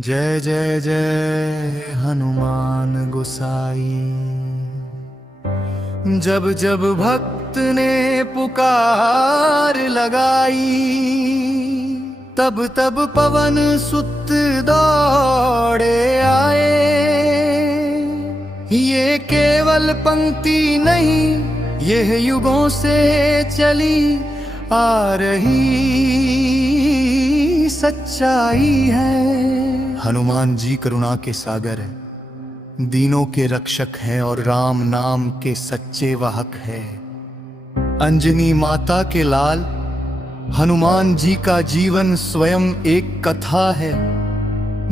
जय जय जय हनुमान गोसाई। जब जब भक्त ने पुकार लगाई, तब तब पवन सुत दौड़े आए। ये केवल पंक्ति नहीं, यह युगों से चली आ रही सच्चाई है। हनुमान जी करुणा के सागर हैं, दीनों के रक्षक हैं और राम नाम के सच्चे वाहक हैं। अंजनी माता के लाल हनुमान जी का जीवन स्वयं एक कथा है।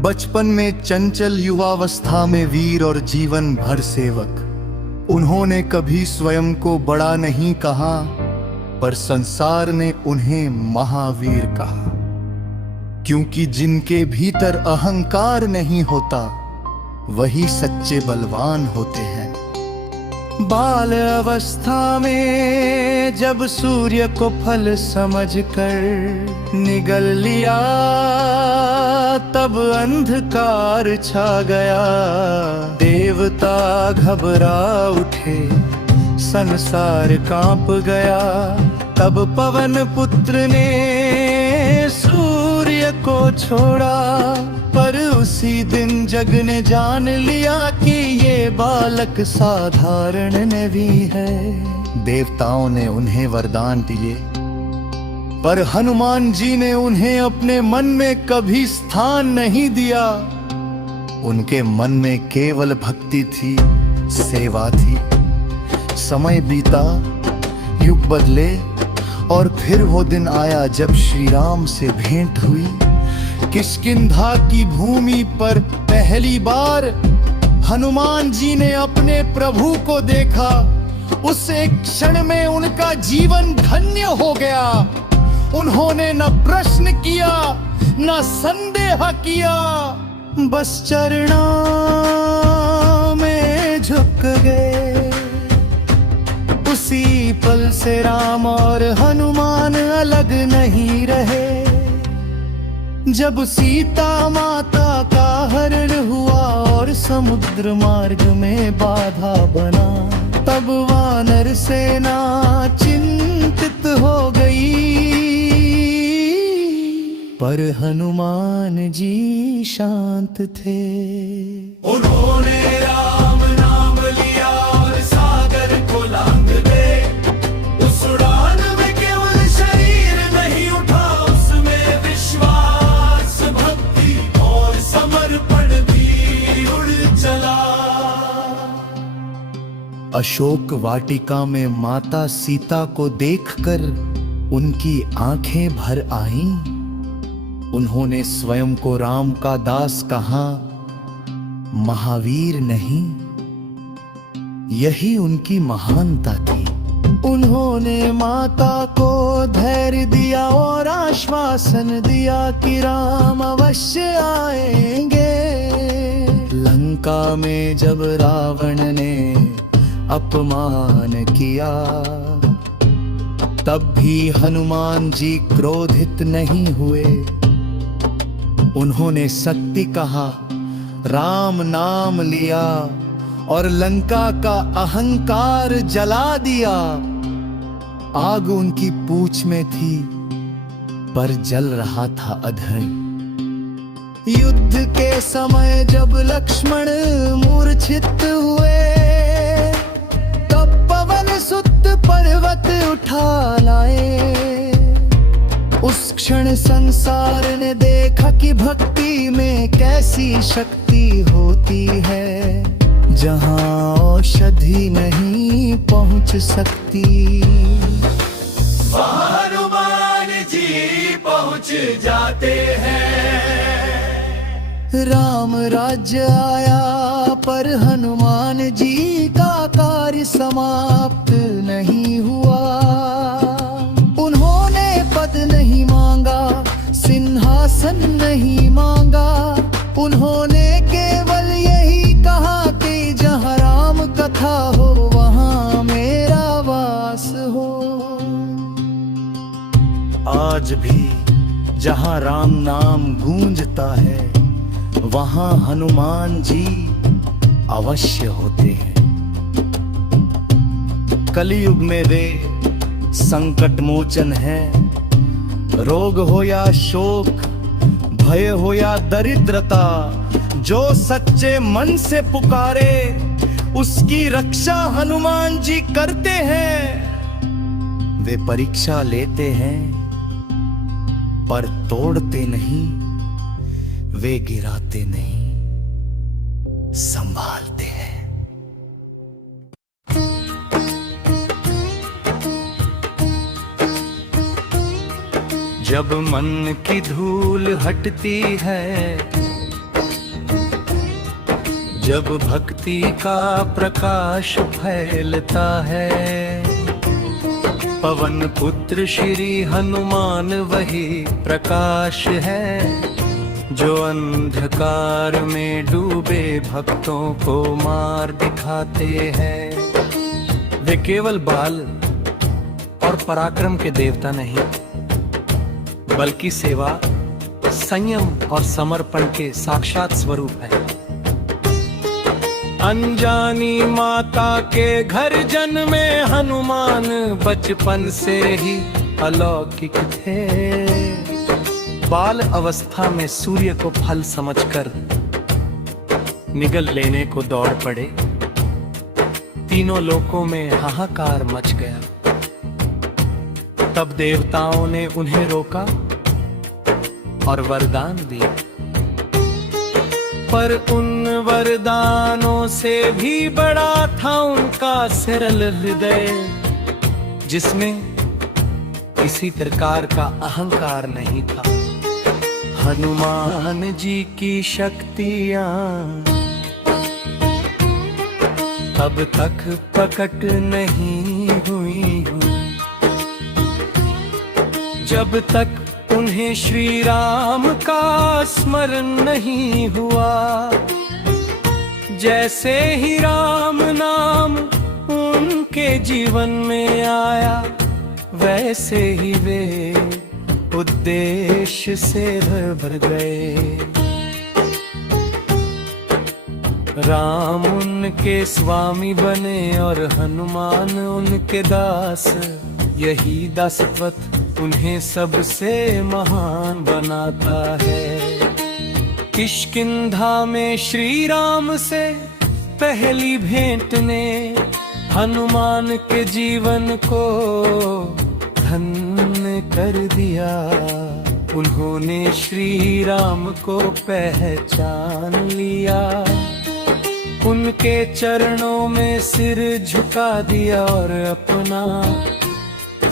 बचपन में चंचल, युवावस्था में वीर और जीवन भर सेवक। उन्होंने कभी स्वयं को बड़ा नहीं कहा, पर संसार ने उन्हें महावीर कहा। क्योंकि जिनके भीतर अहंकार नहीं होता, वही सच्चे बलवान होते हैं। बाल अवस्था में जब सूर्य को फल समझकर निगल लिया, तब अंधकार छा गया। देवता घबरा उठे, संसार कांप गया। तब पवन पुत्र ने सूर्य को छोड़ा, पर उसी दिन जग ने जान लिया कि ये बालक साधारण नहीं है। देवताओं ने उन्हें वरदान दिए, पर हनुमान जी ने उन्हें अपने मन में कभी स्थान नहीं दिया। उनके मन में केवल भक्ति थी, सेवा थी। समय बीता, युग बदले, और फिर वो दिन आया जब श्री राम से भेंट हुई। किष्किंधा की भूमि पर पहली बार हनुमान जी ने अपने प्रभु को देखा। उस एक क्षण में उनका जीवन धन्य हो गया। उन्होंने न प्रश्न किया, न संदेह किया, बस चरणों में झुक गए। उसी पल से राम और हनुमान अलग नहीं रहे। जब सीता माता का हरण हुआ और समुद्र मार्ग में बाधा बना, तब वानर सेना चिंतित हो गई। पर हनुमान जी शांत थे। उन्होंने राम नाम लिया और सागर को लांघ गए। उस उड़ान में केवल शरीर नहीं उठा, उसमें विश्वास, भक्ति और समर्पण भी उड़ चला। अशोक वाटिका में माता सीता को देखकर उनकी आंखें भर आईं। उन्होंने स्वयं को राम का दास कहा, महावीर नहीं। यही उनकी महानता थी। उन्होंने माता को धैर्य दिया और आश्वासन दिया कि राम अवश्य आएंगे। लंका में जब रावण ने अपमान किया, तब भी हनुमान जी क्रोधित नहीं हुए। उन्होंने सत्य कहा, राम नाम लिया और लंका का अहंकार जला दिया। आग उनकी पूंछ में थी, पर जल रहा था अधर। युद्ध के समय जब लक्ष्मण मूर्छित हुए, तब पवन सुत पर्वत उठा लाए। उस क्षण संसार ने देखा कि भक्ति में कैसी शक्ति होती है, जहां औषधि नहीं पहुंच सकती, हनुमान जी पहुंच जाते हैं। राम राज्य आया, पर हनुमान जी का कार्य समाप्त नहीं हुआ। उन्होंने पद नहीं मांगा, सिंहासन नहीं मांगा। उन्होंने केवल यही कहा कि जहाँ राम कथा हो, वहाँ मेरा वास हो। आज भी जहाँ राम नाम गूंजता है, वहां हनुमान जी अवश्य होते हैं। कलयुग में वे संकट मोचन है। रोग हो या शोक, भय हो या दरिद्रता, जो सच्चे मन से पुकारे उसकी रक्षा हनुमान जी करते हैं। वे परीक्षा लेते हैं पर तोड़ते नहीं, वे गिराते नहीं, संभालते हैं। जब मन की धूल हटती है, जब भक्ति का प्रकाश फैलता है, पवन पुत्र श्री हनुमान वही प्रकाश है जो अंधकार में डूबे भक्तों को मार दिखाते हैं। वे केवल बाल और पराक्रम के देवता नहीं, बल्कि सेवा, संयम और समर्पण के साक्षात स्वरूप है। अनजानी माता के घर जन्मे हनुमान बचपन से ही अलौकिक थे। बाल अवस्था में सूर्य को फल समझकर निगल लेने को दौड़ पड़े। तीनों लोकों में हाहाकार मच गया। तब देवताओं ने उन्हें रोका और वरदान दिए, पर उन वरदानों से भी बड़ा था उनका सरल हृदय, जिसमें किसी प्रकार का अहंकार नहीं था। हनुमान जी की शक्तियां अब तक प्रकट नहीं हुई हूँ, जब तक उन्हें श्री राम का स्मरण नहीं हुआ। जैसे ही राम नाम उनके जीवन में आया, वैसे ही वे उद्देश्य से भर गए। राम उनके स्वामी बने और हनुमान उनके दास। यही दासत्व उन्हें सबसे महान बनाता है। किष्किंधा में श्री राम से पहली भेंट ने हनुमान के जीवन को धन्य कर दिया। उन्होंने श्री राम को पहचान लिया, उनके चरणों में सिर झुका दिया और अपना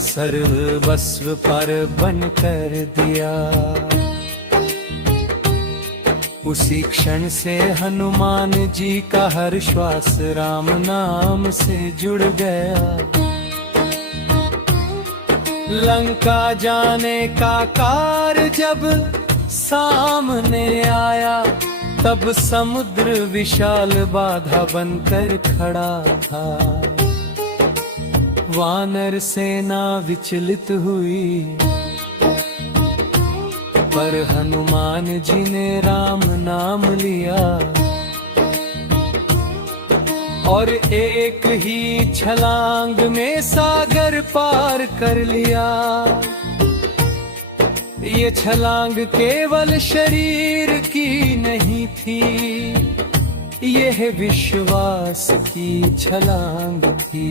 सर्वस्व पर बन कर दिया। उसी क्षण से हनुमान जी का हर श्वास राम नाम से जुड़ गया। लंका जाने का कार्य जब सामने आया, तब समुद्र विशाल बाधा बनकर खड़ा था। वानर सेना विचलित हुई, पर हनुमान जी ने राम नाम लिया और एक ही छलांग में सागर पार कर लिया। ये छलांग केवल शरीर की नहीं थी, यह विश्वास की छलांग थी।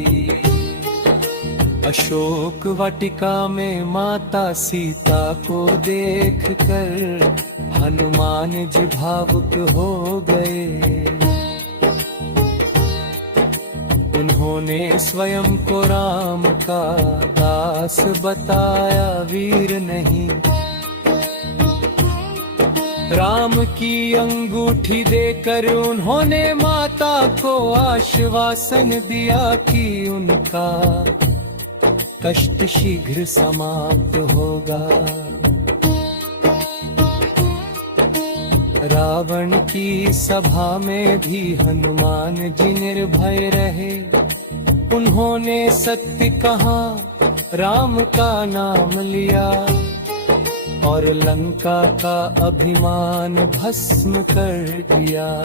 अशोक वाटिका में माता सीता को देखकर हनुमान जी भावुक हो गए। उन्होंने स्वयं को राम का दास बताया, वीर नहीं। राम की अंगूठी देकर उन्होंने माता को आश्वासन दिया कि उनका कष्ट शीघ्र समाप्त होगा। रावण की सभा में भी हनुमान जी निर्भय रहे। उन्होंने सत्य कहा, राम का नाम लिया। और लंका का अभिमान भस्म कर दिया।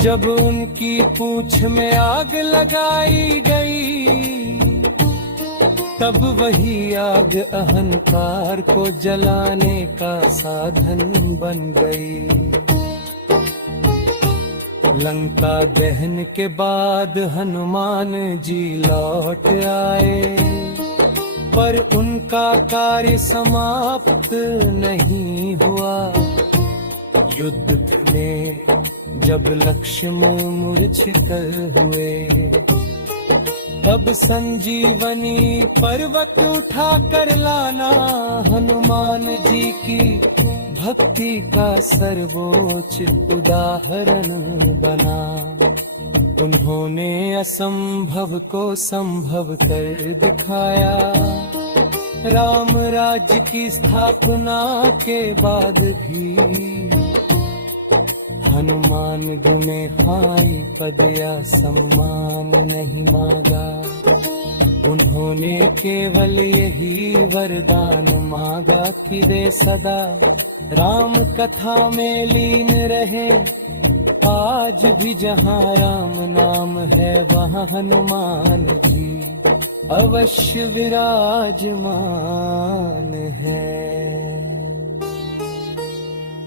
जब उनकी पूंछ में आग लगाई गई, तब वही आग अहंकार को जलाने का साधन बन गई। लंका दहन के बाद हनुमान जी लौट आए, पर उनका कार्य समाप्त नहीं हुआ। युद्ध में जब लक्ष्य मूर्छित हुए, तब संजीवनी पर्वत उठा कर लाना हनुमान जी की भक्ति का सर्वोच्च उदाहरण बना। उन्होंने असंभव को संभव कर दिखाया। राम राज्य की स्थापना के बाद भी हनुमान गुने हाई पद या सम्मान नहीं मांगा। उन्होंने केवल यही वरदान मांगा कि वे सदा राम कथा में लीन रहे। आज भी जहाँ राम नाम है, वहाँ हनुमान जी अवश्य विराजमान है।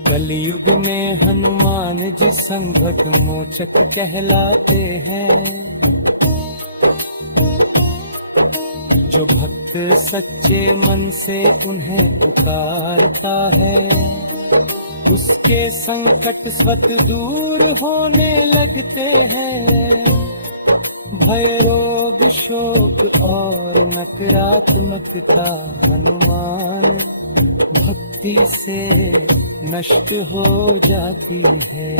कलयुग में हनुमान जी संकट मोचक कहलाते हैं। जो भक्त सच्चे मन से उन्हें पुकारता है, उसके संकट स्वत दूर होने लगते हैं। भय रोग शोक और नकारात्मकता हनुमान भक्ति से नष्ट हो जाती है।